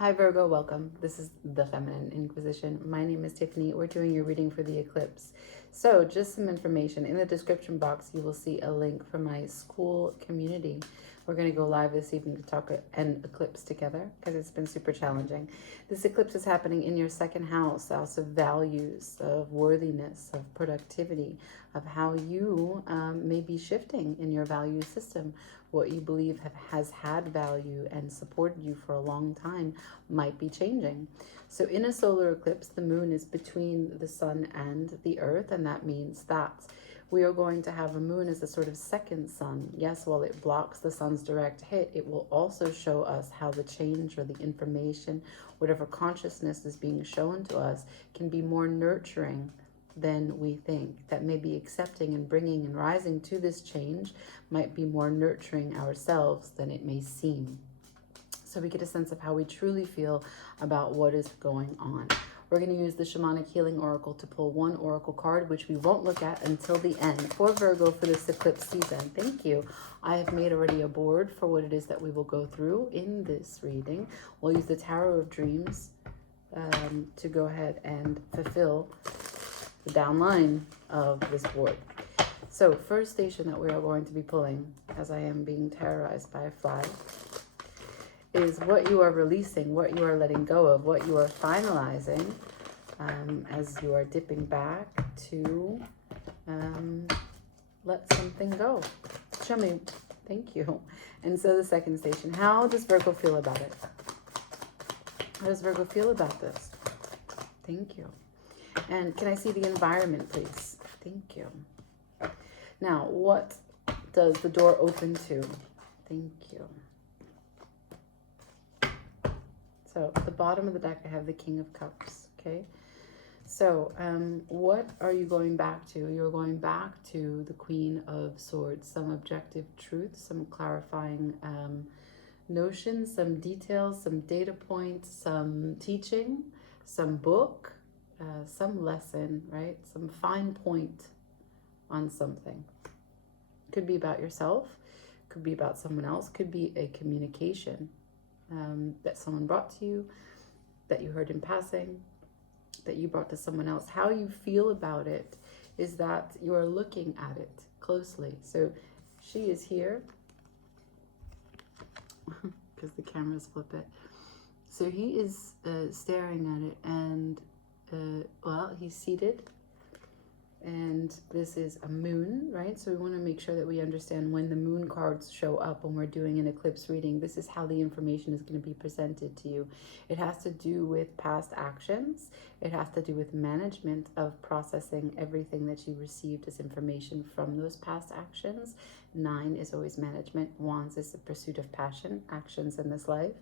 Hi Virgo, welcome. This is the Feminine Inquisition. My name is Tiffany. We're doing your reading for the eclipse. So just some information. In the description box, you will see a link for my school community. We're going to go live this evening to talk an eclipse together because it's been super challenging. This eclipse is happening in your second house of values, of worthiness, of productivity, of how you may be shifting in your value system. What you believe has had value and supported you for a long time might be changing. So in a solar eclipse, the moon is between the sun and the earth, and that means that we are going to have a moon as a sort of second sun. Yes, while it blocks the sun's direct hit, it will also show us how the change or the information, whatever consciousness is being shown to us, can be more nurturing than we think. That maybe accepting and bringing and rising to this change might be more nurturing ourselves than it may seem. So we get a sense of how we truly feel about what is going on. We're going to use the Shamanic Healing Oracle to pull one oracle card, which we won't look at until the end, for Virgo for this eclipse season. Thank you. I have made already a board for what it is that we will go through in this reading. We'll use the Tarot of Dreams to go ahead and fulfill the downline of this board. So first station that we are going to be pulling, as I am being terrorized by a fly, is what you are releasing, what you are letting go of, what you are finalizing as you are dipping back to let something go. Show me. Thank you. And so the second station, how does Virgo feel about it? How does Virgo feel about this? Thank you. And can I see the environment, please? Thank you. Now, what does the door open to? Thank you. So at the bottom of the deck, I have the King of Cups, okay? So what are you going back to? You're going back to the Queen of Swords, some objective truth, some clarifying notions, some details, some data points, some teaching, some book, some lesson, right? Some fine point on something. Could be about yourself, could be about someone else, could be a communication that someone brought to you, that you heard in passing, that you brought to someone else. How you feel about it is that you are looking at it closely. So she is here, because the cameras flip it. So he is staring at it, and well, he's seated. And this is a moon, right? So we want to make sure that we understand when the moon cards show up when we're doing an eclipse reading. This is how the information is going to be presented to you. It has to do with past actions. It has to do with management of processing everything that you received as information from those past actions. 9 is always management. Wands is the pursuit of passion, actions in this life.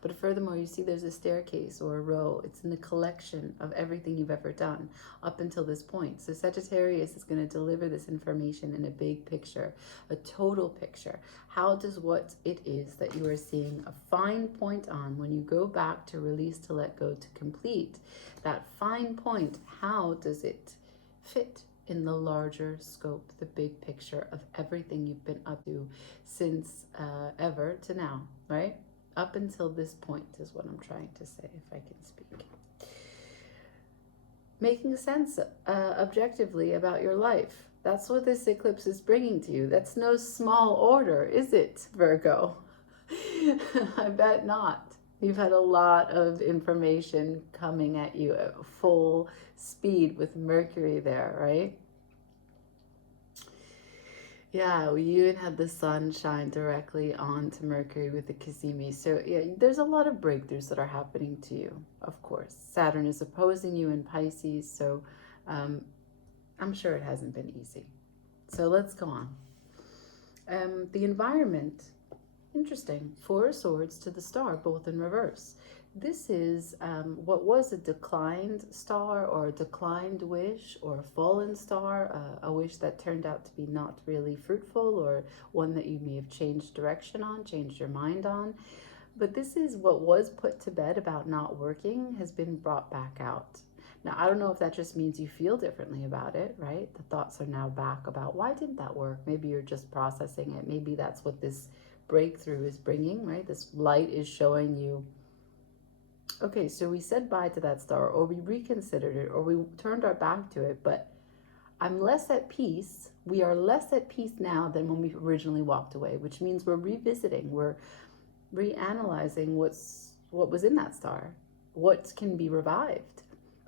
But furthermore, you see there's a staircase or a row. It's in the collection of everything you've ever done up until this point. So Sagittarius is going to deliver this information in a big picture, a total picture. How does what it is that you are seeing a fine point on, when you go back to release, to let go, to complete, that fine point, how does it fit in the larger scope, the big picture of everything you've been up to since ever to now, right? Up until this point is what I'm trying to say, if I can speak. Making sense objectively about your life. That's what this eclipse is bringing to you. That's no small order, is it, Virgo? I bet not. You've had a lot of information coming at you at full speed with Mercury there, right? Yeah, we even had the sun shine directly onto Mercury with the Cazimi. So yeah, there's a lot of breakthroughs that are happening to you, of course. Saturn is opposing you in Pisces, so I'm sure it hasn't been easy. So let's go on. The environment, interesting. 4 of Swords to the Star, both in reverse. This is what was a declined star or a declined wish or a fallen star, a wish that turned out to be not really fruitful, or one that you may have changed direction on, changed your mind on. But this is what was put to bed about not working has been brought back out. Now, I don't know if that just means you feel differently about it, right? The thoughts are now back about, why didn't that work? Maybe you're just processing it. Maybe that's what this breakthrough is bringing, right? This light is showing you Okay, so we said bye to that star, or we reconsidered it, or we turned our back to it, but I'm less at peace. We are less at peace now than when we originally walked away, which means we're revisiting, we're reanalyzing what was in that star. What can be revived?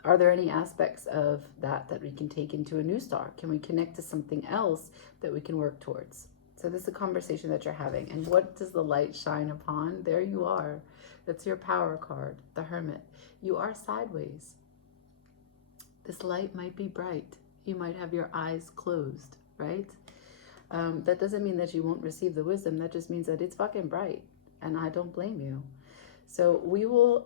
Are there any aspects of that we can take into a new star? Can we connect to something else that we can work towards? So this is a conversation that you're having. And what does the light shine upon? There you are. That's your power card, the Hermit. You are sideways. This light might be bright. You might have your eyes closed, right? That doesn't mean that you won't receive the wisdom. That just means that it's fucking bright. And I don't blame you. So we will...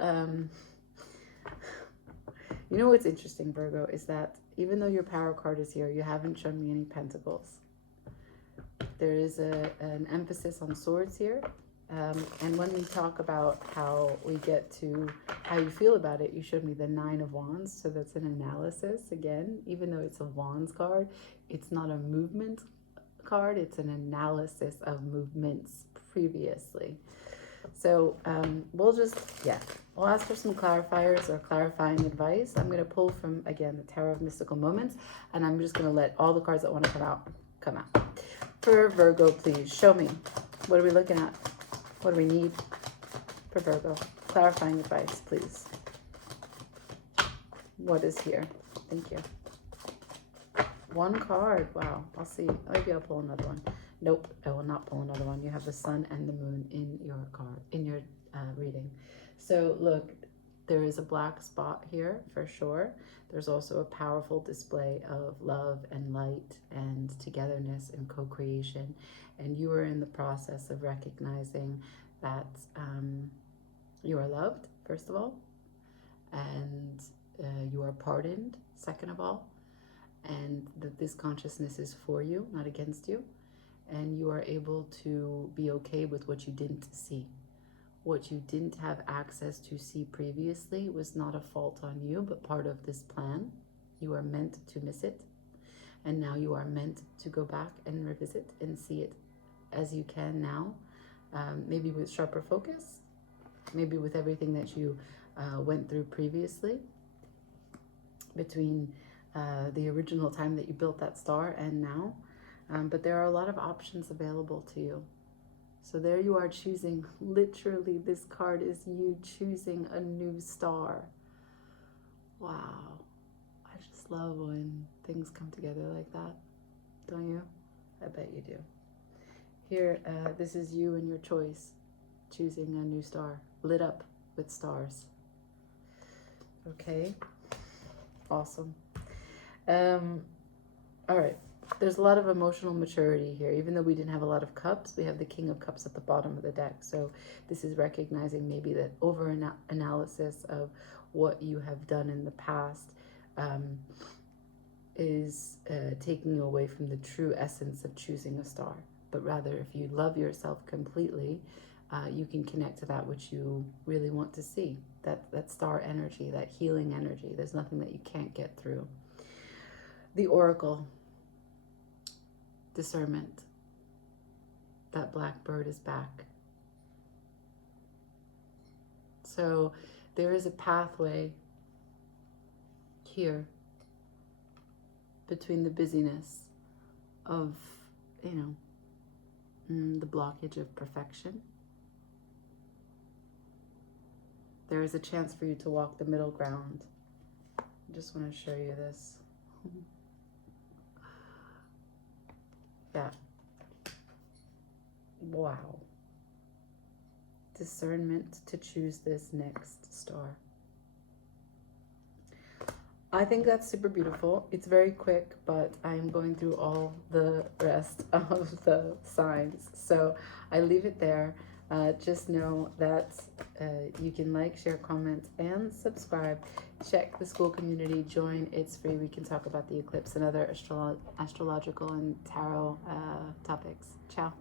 You know what's interesting, Virgo, is that even though your power card is here, you haven't shown me any pentacles. There is an emphasis on swords here. And when we talk about how we get to how you feel about it, you showed me the 9 of Wands. So that's an analysis. Again, even though it's a Wands card, it's not a movement card. It's an analysis of movements previously. So we'll ask for some clarifiers or clarifying advice. I'm going to pull from, again, the Tarot of Mystical Moments, and I'm just going to let all the cards that want to come out. For Virgo, please show me. What are we looking at? What do we need for Virgo? Clarifying advice, please. What is here? Thank you. 1 card. Wow. I'll see. Maybe I'll pull another one. Nope, I will not pull another one. You have the sun and the moon in your card, in your reading. So look, there is a black spot here for sure. There's also a powerful display of love and light and togetherness and co-creation. And you are in the process of recognizing that you are loved, first of all, and you are pardoned, second of all, and that this consciousness is for you, not against you. And you are able to be okay with what you didn't see. What you didn't have access to see previously was not a fault on you, but part of this plan. You are meant to miss it. And now you are meant to go back and revisit and see it as you can now. Maybe with sharper focus. Maybe with everything that you went through previously. Between the original time that you built that star and now. But there are a lot of options available to you. So there you are choosing, literally this card is you choosing a new star. Wow. I just love when things come together like that. Don't you? I bet you do. Here, this is you and your choice, choosing a new star, lit up with stars. Okay. Awesome. All right. There's a lot of emotional maturity here. Even though we didn't have a lot of cups, we have the King of Cups at the bottom of the deck. So this is recognizing maybe that over-analysis of what you have done in the past is taking you away from the true essence of choosing a star. But rather, if you love yourself completely, you can connect to that which you really want to see. That star energy, that healing energy. There's nothing that you can't get through. The Oracle. Discernment. That black bird is back. So there is a pathway here between the busyness of, the blockage of perfection. There is a chance for you to walk the middle ground. I just want to show you this. Yeah. Wow. Discernment to choose this next star. I think that's super beautiful. It's very quick, but I'm going through all the rest of the signs. So I leave it there. Just know that you can like, share, comment, and subscribe. Check the school community. Join. It's free. We can talk about the eclipse and other astrological and tarot topics. Ciao.